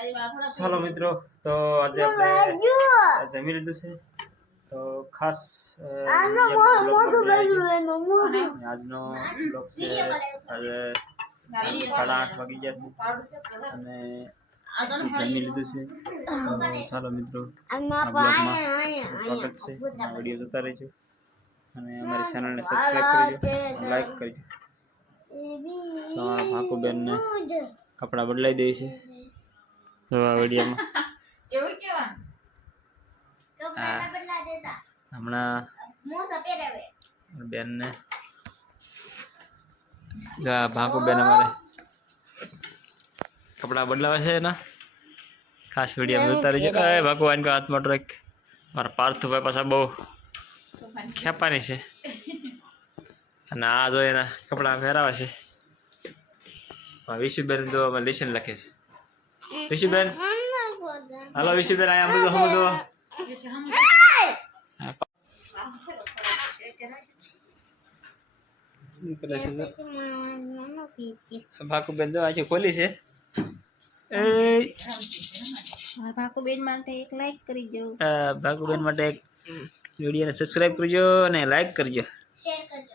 ચાલો મિત્રો, તો આજે આપણે જમી લીધું છે. તો ખાસ આજનો બ્લોગ છે. આજે 8:30 વાગી ગયા છે અને જમી લીધું છે. તો ચાલો મિત્રો, આ બ્લોગમાં સ્વાગત છે. વિડીયો જોતા રહેજો અને અમારી ચેનલને સબસ્ક્રાઈબ કરજો, લાઈક કરજો. તો ભાકુબેનને કપડાં બદલાઈ દે છે વિડીયોમાં. હમણાં બેનને ભાકુબેન અમારે કપડાં બદલાવે છે એના. ખાસ વિડીયો જોતા રહેજો. ભગવાન કો હાથ મોટો એક મારા પાર્થુભાઈ પાછા બહુ ખેપાની છે અને આ જો એના કપડાં પહેરાવે છે. વિશુબેન જો અમે લેશન લખે છે. વિશુબેન, હાલો વિશુબેન, અહીંયા સમજો. ભાકુબેન જો આજે ખોલી છે. ભાકુબેન માટે એક લાઈક કરી દો. ભાકુબેન માટે એક વિડીયોને સબસ્ક્રાઈબ કરજો અને લાઈક કરજો, શેર કરજો.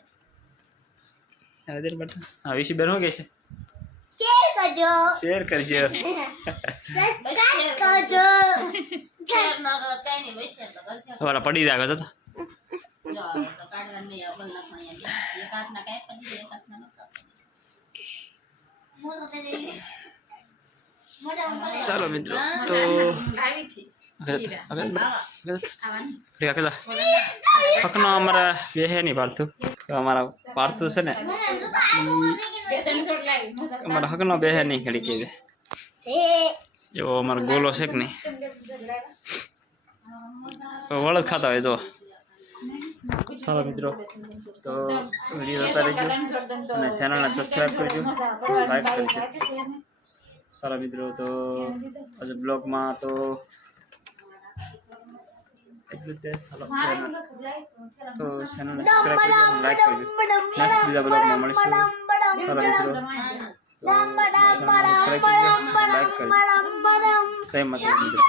હા વિશુબેન શું કહે છે? શેર કરજો. શેર કરજો. સબસ્ક્રાઇબ કરજો. શેર ન કરો તેની વૈસે તો કરજો. તમારા પડી જાગો તો જો તો કાઢવા નહીં આવલ ના પણ એક હાથના કાઈ પડી એક હાથના ન મોટો પે મોટા ચાલો મિત્રો, તો પકનો અમારા બેહે નહીં પાડતું. અમારા પાડતું છે ને અમારા હકનો બેહે નહીં ઘડી કે એવો અમારો ગોલો છે કે નહીં, વળદ ખાતા હોય. જો ચાલો મિત્રો, તો વિડીયો જોતા રહેજો અને ચેનલને સબસ્ક્રાઈબ કરજો, લાઈક કરજો. ચાલો મિત્રો, તો આજે બ્લોગમાં તો એટલું જ. તો ચેનલને સબસ્ક્રાઈબ કરજો, લાઈક કરજો. નેક્સ્ટ બીજા બ્લોગમાં મળીશું. ચાલો મિત્રો, ચેનલને સબસ્ક્રાઈબ કરજો, લાઈક કરજો. જય માતાજી મિત્રો.